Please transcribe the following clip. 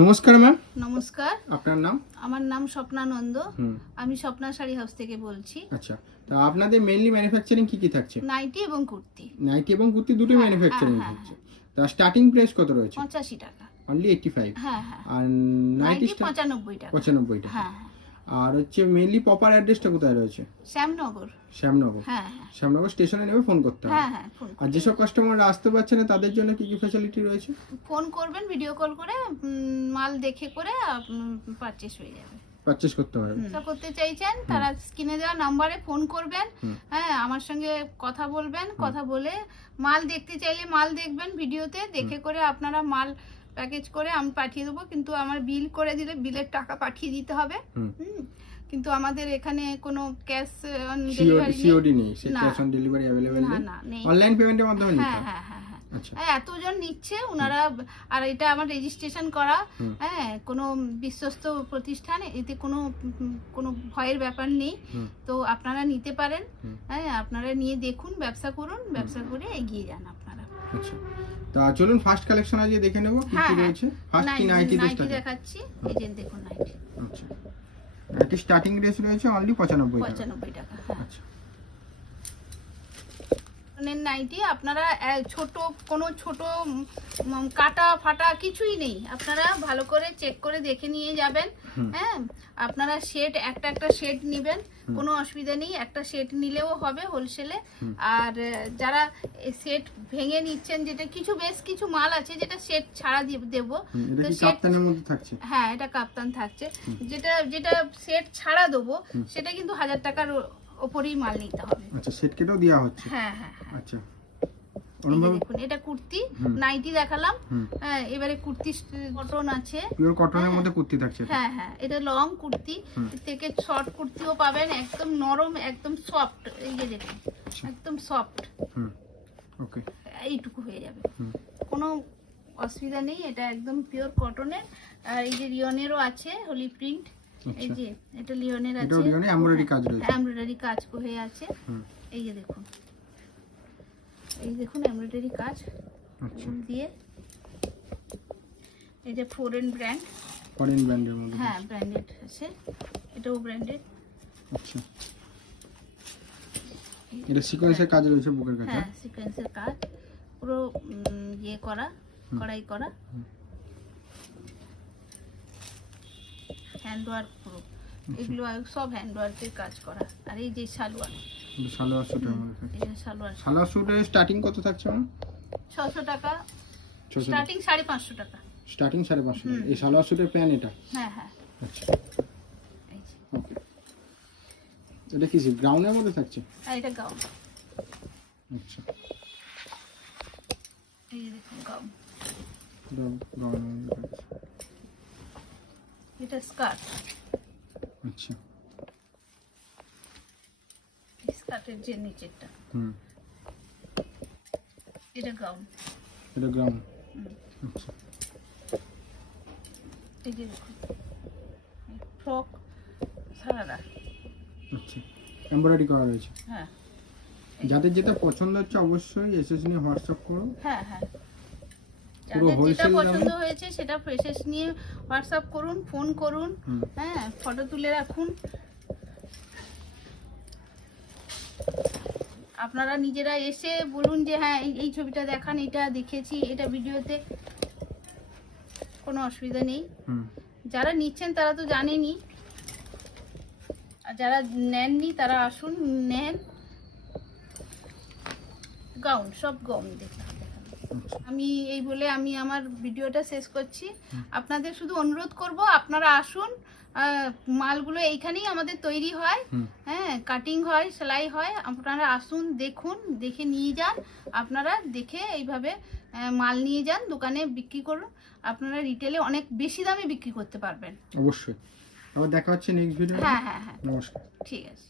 নমস্কার ম্যাম। নমস্কার, আপনার নাম? আমার নাম স্বপ্নানন্দ। আমি স্বপ্না শাড়ি হাউস থেকে বলছি। আচ্ছা, তো আপনাদের মেইনলি ম্যানুফ্যাকচারিং কি কি থাকছে? নাইটি এবং কুর্তি। নাইটি এবং কুর্তি দুটোই ম্যানুফ্যাকচারিং থাকছে। তা স্টার্টিং প্রাইস কত রয়েছে? 85 টাকা। অনলি 85? হ্যাঁ হ্যাঁ। আর নাইটি 95 টাকা। 95 টাকা। হ্যাঁ হ্যাঁ। আর হচ্ছে মেইনলি প্রপার অ্যাড্রেসটা কোথায় রয়েছে? শ্যামনগর। শ্যামনগর। হ্যাঁ হ্যাঁ। শ্যামনগর স্টেশনে নেমে ফোন করতে হবে। হ্যাঁ হ্যাঁ, ফোন আর যেসব কাস্টমাররা আসতে পারছে না তাদের জন্য কি কি ফ্যাসিলিটি রয়েছে? ফোন করবেন, ভিডিও কল করে মাল দেখে করে পারচেজ হয়ে যাবে। পারচেজ করতে পারবে। ব্যবসা করতে চাইছেন তারা স্ক্রিনে দেওয়া নাম্বারে ফোন করবেন। হ্যাঁ, আমার সঙ্গে কথা বলবেন, কথা বলে মাল দেখতে চাইলে মাল দেখবেন, ভিডিওতে দেখে করে আপনারা মাল প্যাকেজ করে আমি পাঠিয়ে দেবো। কিন্তু আমার বিল করে দিলে বিলের টাকা পাঠিয়ে দিতে হবে। কিন্তু আমাদের এখানে কোনো ক্যাশ অন ডেলিভারি সিওডি নেই, সে ক্যাশ অন ডেলিভারি अवेलेबल নেই। অনলাইন পেমেন্টের মাধ্যমে নিতে হ্যাঁ হবে। হ্যাঁ হ্যাঁ। আচ্ছা। এতজন নিচ্ছে ওনারা, আর এটা আমার রেজিস্ট্রেশন করা। হ্যাঁ, কোনো বিশ্বস্ত প্রতিষ্ঠান, এতে কোনো ভয়ের ব্যাপার নেই। তো আপনারা নিতে পারেন। হ্যাঁ, আপনারা নিয়ে দেখুন, ব্যবসা করুন, ব্যবসা করে এগিয়ে যান আপনারা। আচ্ছা, তো চলুন ফার্স্ট কালেকশন আজকে দেখে নেব কি কি রয়েছে। ফার্স্ট কি নাইটি দেখাচ্ছি। এই যে দেখুন নাইটি। আচ্ছা, নাইটি স্টার্টিং রেট রয়েছে অনলি 95 টাকা। হ্যাঁ। আচ্ছা, নাইটি আপনারা কোনো ছোট কাটা ফাটা কিছুই নেই, আপনারা ভালো করে চেক করে দেখে নিয়ে যাবেন। হ্যাঁ, আপনারা সেট একটা সেট নেবেন, কোনো অসুবিধা নেই, একটা সেট নিলেও হবে হোলসেলে। আর যারা সেট ভেঙে নিচ্ছেন, যেটা বেশ কিছু মাল আছে যেটা সেট ছাড়া দেবো, তো কাপ্তানের মধ্যে থাকছে। হ্যাঁ, এটা কাপ্তান থাকছে। যেটা সেট ছাড়া দেবো সেটা কিন্তু 1000 টাকার ওপরেই মাল নিতে হবে। আচ্ছা, সেট কেটেও দেওয়া হচ্ছে। হ্যাঁ হ্যাঁ। আচ্ছা, দেখুন এটা কুর্তি, নাইটি দেখালাম। হ্যাঁ, এবারে কুর্তি কটন আছে, পিওর কটনের মধ্যে কুর্তি থাকছে। হ্যাঁ হ্যাঁ, এটা লং কুর্তি থেকে শর্ট কুর্তিও পাবেন, একদম নরম, একদম সফট। এই যে দেখুন, একদম সফট। ওকে, এইটুকু হয়ে যাবে, কোনো অসুবিধা নেই। এটা একদম পিওর কটনের। আর এই যে লিওনেরও আছে, হোলি প্রিন্ট। এই যে এটা লিওনের আছে, এমব্রয়ডারি কাজ রয়েছে, এমব্রয়ডারি কাজ হয়ে আছে। এই যে দেখুন, এই দেখুন এমব্রয়ডারি কাজ দিয়ে। এই যে ফরেন ব্র্যান্ডের মধ্যে, হ্যাঁ ব্র্যান্ডেড আছে, এটাও ব্র্যান্ডেড। আচ্ছা, এটা সিকোয়েন্সের কাজ রয়েছে বুকের কাছে। হ্যাঁ, সিকোয়েন্সের কাজ পুরো কড়াই করা, হ্যান্ড ওয়ার্ক পুরো। এগুলো সব হ্যান্ড ওয়ার্কের কাজ করা। আর এই যে সালোয়ার স্যুটের মধ্যে, এই যে সালোয়ার স্যুটের স্টার্টিং কত থাকছে ম্যাম? 600 টাকা স্টার্টিং, 550 টাকা স্টার্টিং, 550। এই সালোয়ার স্যুটের প্যান এটা? হ্যাঁ হ্যাঁ। আচ্ছা, ওকে। এটা কি গ্রাউন্ডের মধ্যে থাকছে? হ্যাঁ, এটা গাউন। আচ্ছা, এই যে দেখুন গাউন। গাউনের মধ্যে থাকছে। এটা স্কার্ট। আচ্ছা, স্কার্টের যে নিচেরটা, এটা গাউন। এটা গ্রাউন্ড। আচ্ছা, এই যে দেখুন ফ্রক সারারা। আচ্ছা, এমব্রয়ডারি করা রয়েছে। হ্যাঁ, যাদের যেটা পছন্দ হচ্ছে অবশ্যই এসএস নিয়ে হোয়াটসঅ্যাপ করুন। হ্যাঁ হ্যাঁ, পুরো যাদের যেটা হোলসেল পছন্দ হয়েছে সেটা এসএস নিয়ে হোয়াটসঅ্যাপ করুন, ফোন করুন। হ্যাঁ, ফটো তুলে রাখুন। আপনারা নিজেরা এসে বলুন যে হ্যাঁ এই ছবিটা দেখান, এটা দেখেছি, এটা ভিডিওতে, কোনো অসুবিধা নেই। যারা নিচ্ছেন তারা তো জানেনই, আর যারা নেননি তারা আসুন, নেন। গাউন, সব গাউন দেখুন। আমি এই বলে আমি আমার ভিডিওটা শেষ করছি। আপনাদের শুধু অনুরোধ করব, আপনারা আসুন। মালগুলো এইখানেই আমাদের তৈরি হয়। হ্যাঁ, কাটিং হয়, সেলাই হয়। আপনারা আসুন, দেখুন, দেখে নিয়ে যান। আপনারা দেখে এইভাবে মাল নিয়ে যান, দোকানে বিক্রি করুন। আপনারা রিটেলে অনেক বেশি দামে বিক্রি করতে পারবেন। অবশ্যই। আবার দেখা হচ্ছে নেক্সট ভিডিও। হ্যাঁ হ্যাঁ হ্যাঁ, নমস্কার। ঠিক আছে।